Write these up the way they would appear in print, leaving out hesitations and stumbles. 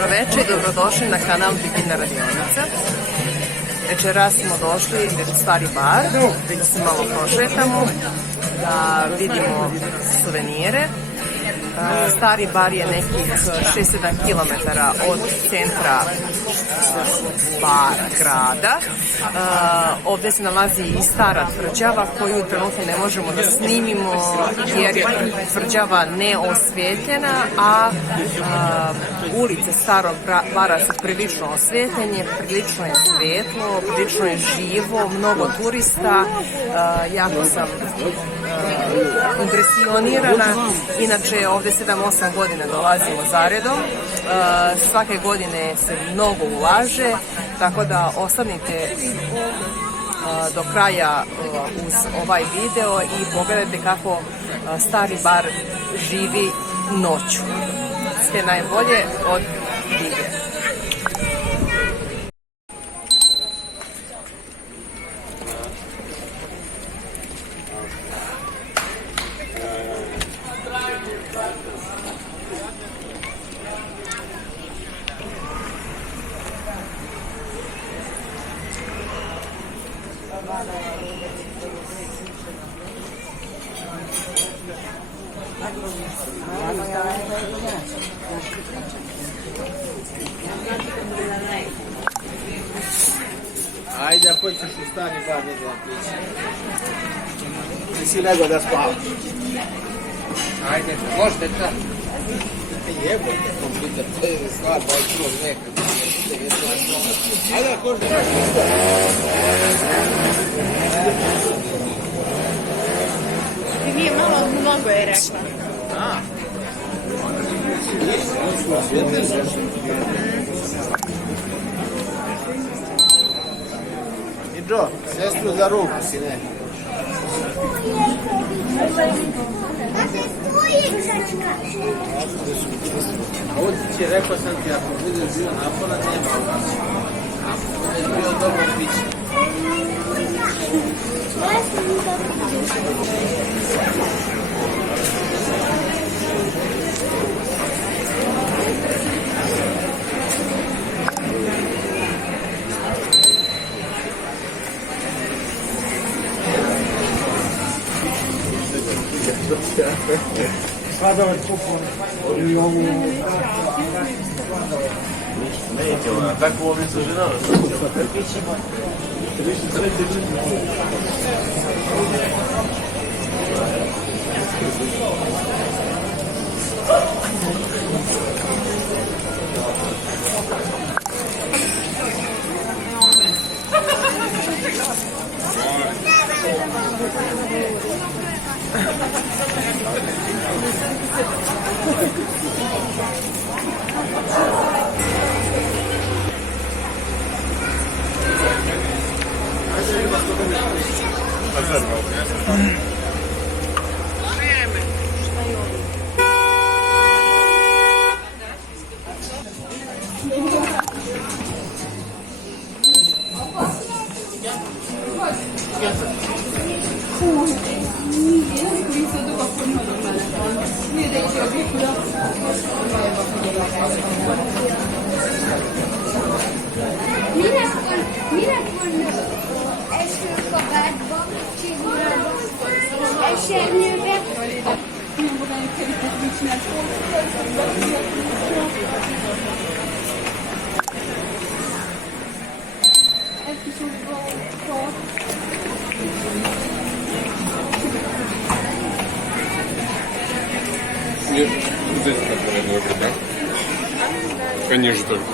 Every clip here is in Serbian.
Dobro večer i dobrodošli na kanal Bibina radionica. Večeras smo došli u Stari bar, da se malo prošetamo, da vidimo suvenire. Stari bar je nekih 6-7 km od centra grada. Ovdje se nalazi i stara tvrđava koju trenutno ne možemo da snimimo jer je tvrđava neosvjetljena, a ulice starog bara su prilično osvjetljenje, prilično je svetlo, prilično je živo, mnogo turista. Jako sam impresionirana. Inače, ovdje 7-8 godina dolazimo zaredom. Svake godine se mnogo ulaže, tako da ostanite do kraja uz ovaj video i pogledajte kako Stari bar živi noću. Sve najbolje od videa. Ajde, ako ćeš u Stari bar, ne znam priče. Ti si nego da spavaš. Ajde, možete da. Jebote, kompjuter, to je stvar, da je čuo nekad. Ajde, ako možete da Ti nije malo mnogo je rekla. Idro, sestru za ruku si ne. A ovdje će, rekao sam ti, ako bude bio napona, nema. Ako bude bio dobro piće. Sada ovaj kupon ili ovu... Neće ona, tako ovo mi se ženala. Здесь как бы, да? Конечно, только.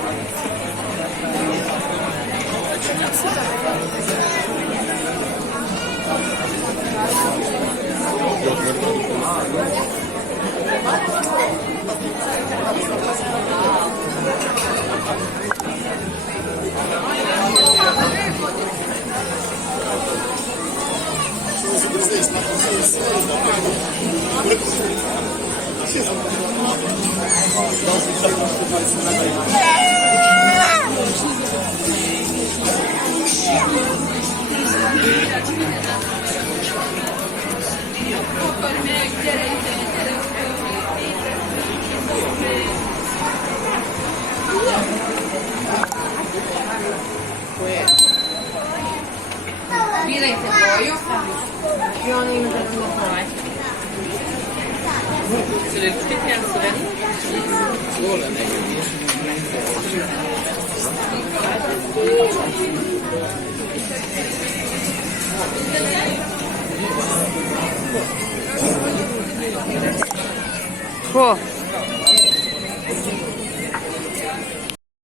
se tvoju i ono ima da nam ovaj. Se li učiti jedan suvenim? Sola neka nije. Ko?